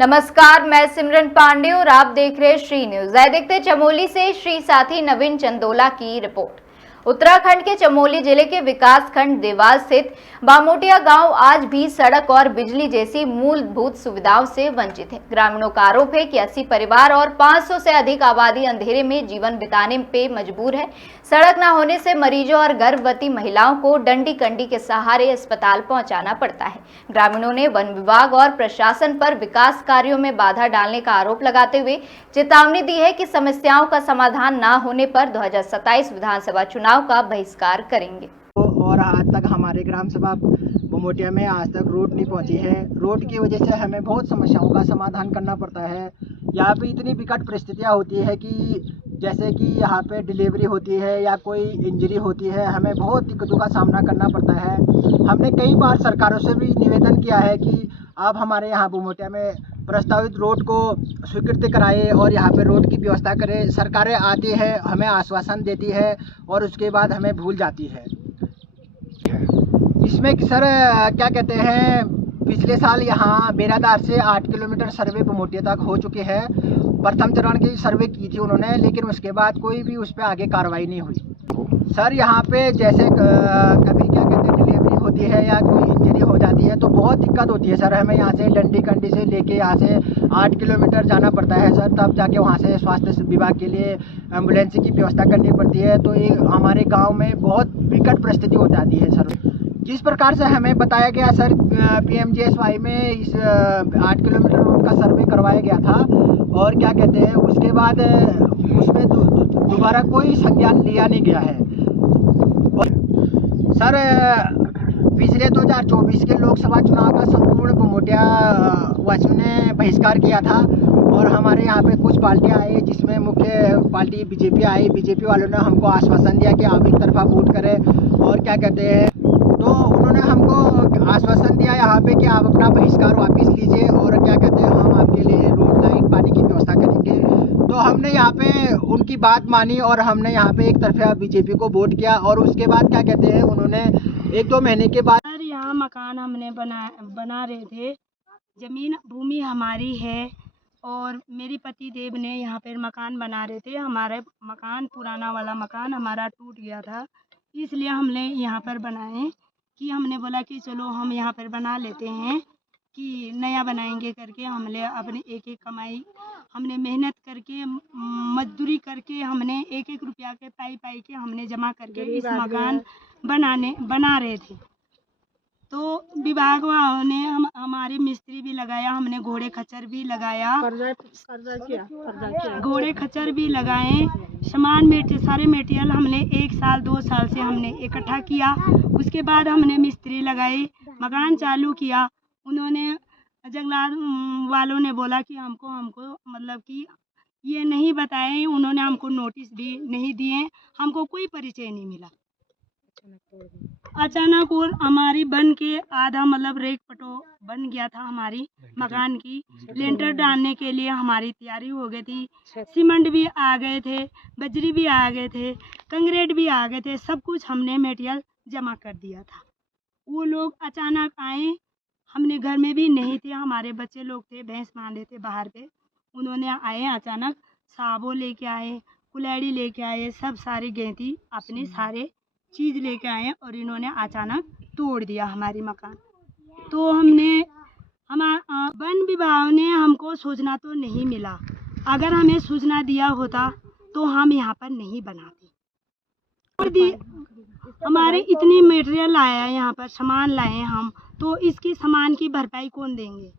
नमस्कार, मैं सिमरन पांडे और आप देख रहे हैं श्री न्यूज। आइए देखते चमोली से श्री साथी नवीन चंदोला की रिपोर्ट। उत्तराखंड के चमोली जिले के विकास खंड देवाल स्थित बामोटिया गांव आज भी सड़क और बिजली जैसी मूलभूत सुविधाओं से वंचित है। ग्रामीणों का आरोप है कि 80 परिवार और 500 से अधिक आबादी अंधेरे में जीवन बिताने पे मजबूर है। सड़क न होने से मरीजों और गर्भवती महिलाओं को डंडी कंडी के सहारे अस्पताल पहुंचाना पड़ता है। ग्रामीणों ने वन विभाग और प्रशासन पर विकास कार्यों में बाधा डालने का आरोप लगाते हुए चेतावनी दी है कि समस्याओं का समाधान न होने पर 2027 विधानसभा चुनाव का बहिष्कार करेंगे। और आज तक हमारे ग्राम सभा बामोटिया में आज तक रोड नहीं पहुंची है। रोड की वजह से हमें बहुत समस्याओं का समाधान करना पड़ता है। यहाँ पे इतनी विकट परिस्थितियाँ होती है कि जैसे कि यहाँ पे डिलीवरी होती है या कोई इंजरी होती है, हमें बहुत दिक्कतों का सामना करना पड़ता है। हमने कई बार सरकारों से भी निवेदन किया है कि आप हमारे यहाँ बामोटिया में प्रस्तावित रोड को स्वीकृति कराए और यहाँ पे रोड की व्यवस्था करें। सरकारें आती है, हमें आश्वासन देती है और उसके बाद हमें भूल जाती है। इसमें सर क्या कहते हैं, पिछले साल यहाँ बेरादार से 8 किलोमीटर सर्वे बामोटिया तक हो चुके हैं। प्रथम चरण की सर्वे की थी उन्होंने, लेकिन उसके बाद कोई भी उस पर आगे कार्रवाई नहीं हुई। सर यहाँ पे जैसे कभी क्या कहते हैं डिलीवरी होती है या कोई इंजरी हो जाती है तो बहुत दिक्कत होती है सर। हमें यहाँ से डंडी कंडी से लेके यहाँ से 8 किलोमीटर जाना पड़ता है सर, तब जाके वहाँ से स्वास्थ्य विभाग के लिए एम्बुलेंस की व्यवस्था करनी पड़ती है। तो ये हमारे गाँव में बहुत विकट परिस्थिति हो जाती है सर। जिस प्रकार से हमें बताया गया सर, PMGSY में इस 8 किलोमीटर रोड का सर्वे करवाया गया था और क्या कहते हैं उसके बाद उसमें दोबारा कोई संज्ञान लिया नहीं गया है। और सर पिछले 2024 के लोकसभा चुनाव का संपूर्ण बामोटिया वासियों ने बहिष्कार किया था और हमारे यहाँ पे कुछ पार्टियाँ आई जिसमें मुख्य पार्टी BJP आई। BJP वालों ने हमको आश्वासन दिया कि आप एक तरफा वोट करें और क्या कहते हैं, तो उन्होंने हमको आश्वासन दिया यहाँ पे कि आप अपना बहिष्कार वापस लीजिए और क्या कहते हैं हम आपके लिए रोड लाइट पानी की व्यवस्था करेंगे। तो हमने यहाँ पे उनकी बात मानी और हमने यहाँ पे एक तरफा BJP को वोट किया और उसके बाद क्या कहते हैं उन्होंने 1-2 महीने के बाद सर यहाँ मकान हमने बना रहे थे। ज़मीन भूमि हमारी है और मेरे पति देव ने यहाँ पर मकान बना रहे थे। हमारे मकान पुराना वाला मकान हमारा टूट गया था, इसलिए हमने यहाँ पर बनाए कि हमने बोला कि चलो हम यहाँ पर बना लेते हैं कि नया बनाएंगे करके। हमने अपनी एक कमाई हमने मेहनत करके मजदूरी करके हमने एक रुपया के पाई के हमने जमा करके इस मकान बना रहे थे। तो विभाग वालों ने हमारे मिस्त्री भी लगाया, हमने घोड़े खच्चर भी लगाया, घोड़े खच्चर भी लगाए। सामान सारे मटेरियल हमने 1 साल 2 साल से हमने इकट्ठा किया। उसके बाद हमने मिस्त्री लगाए, मकान चालू किया। उन्होंने जंगलात वालों ने बोला कि हमको मतलब कि ये नहीं बताए, उन्होंने हमको नोटिस भी नहीं दिए, हमको कोई परिचय नहीं मिला। अचानक और हमारी बन के आधा मतलब रेक पटो बन गया था। हमारी मकान की लेंटर डालने के लिए हमारी तैयारी हो गई थी। सीमेंट भी आ गए थे, बजरी भी आ गए थे, कंक्रीट भी आ गए थे, सब कुछ हमने मटेरियल जमा कर दिया था। वो लोग अचानक आए, हमने घर में भी नहीं थे, हमारे बच्चे लोग थे, भैंस बांधे थे बाहर पे। उन्होंने आए अचानक, साबो लेके आए, कुल्हाड़ी लेके आए, सब सारी गैंती अपने सारे चीज़ लेके आए और इन्होंने अचानक तोड़ दिया हमारी मकान। तो हमने वन विभाग ने हमको सूचना तो नहीं मिला। अगर हमें सूचना दिया होता तो हम यहाँ पर नहीं बनाते। हमारे इतनी मटेरियल लाया यहाँ पर, सामान लाए हम, तो इसकी सामान की भरपाई कौन देंगे?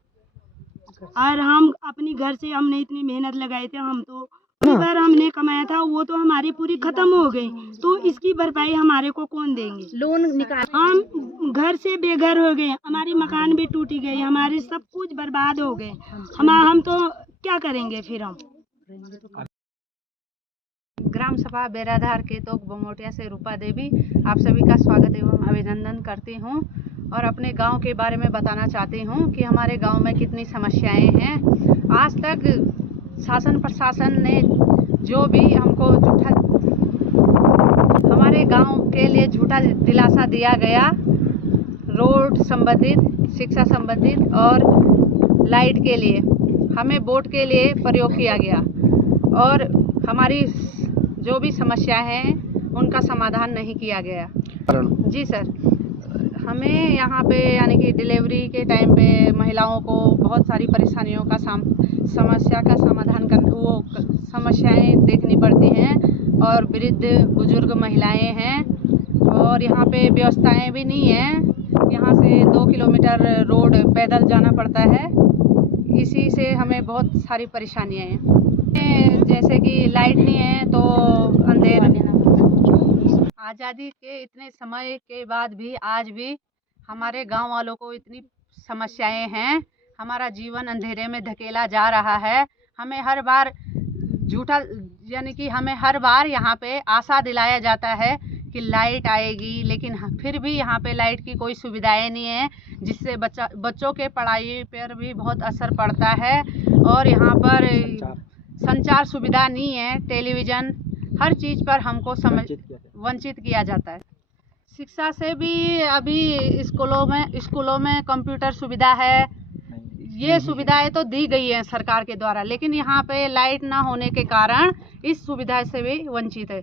और हम अपनी घर से हमने इतनी मेहनत लगाए थे, हम तो बार हमने कमाया था वो तो हमारी पूरी खत्म हो गई, तो इसकी भरपाई हमारे को कौन देंगे? लोन निकाल, हम घर से बेघर हो गए, हमारी मकान भी टूटी गई, हमारे सब कुछ बर्बाद हो गए। हम तो क्या करेंगे फिर हम? ग्राम सभा बेराधार के तो बामोटिया से रूपा देवी आप सभी का स्वागत एवं अभिनंदन करती हूँ और अपने गांव के बारे में बताना चाहती हूँ कि हमारे गांव में कितनी समस्याएं हैं। आज तक शासन प्रशासन ने जो भी हमको हमारे गांव के लिए झूठा दिलासा दिया गया, रोड संबंधित, शिक्षा संबंधित और लाइट के लिए, हमें वोट के लिए प्रयोग किया गया और हमारी जो भी समस्याएं हैं उनका समाधान नहीं किया गया। जी सर, हमें यहाँ पे यानी कि डिलीवरी के टाइम पे महिलाओं को बहुत सारी परेशानियों का समस्या का समाधान समस्याएं देखनी पड़ती हैं और वृद्ध बुजुर्ग महिलाएं हैं और यहाँ पे व्यवस्थाएं भी नहीं हैं। यहाँ से 2 किलोमीटर रोड पैदल जाना पड़ता है, इसी से हमें बहुत सारी परेशानियां हैं, जैसे कि लाइट नहीं है तो अंधेर। आज़ादी के इतने समय के बाद भी आज भी हमारे गांव वालों को इतनी समस्याएं हैं। हमारा जीवन अंधेरे में धकेला जा रहा है। हमें हर बार झूठा यानी कि हमें हर बार यहाँ पे आशा दिलाया जाता है कि लाइट आएगी, लेकिन फिर भी यहाँ पे लाइट की कोई सुविधाएं नहीं है, जिससे बच्चों के पढ़ाई पर भी बहुत असर पड़ता है। और यहाँ पर संचार सुविधा नहीं है, टेलीविज़न हर चीज़ पर हमको वंचित किया जाता है। शिक्षा से भी अभी स्कूलों में कंप्यूटर सुविधा है, ये सुविधाएं तो दी गई है सरकार के द्वारा, लेकिन यहाँ पे लाइट ना होने के कारण इस सुविधा से भी वंचित है।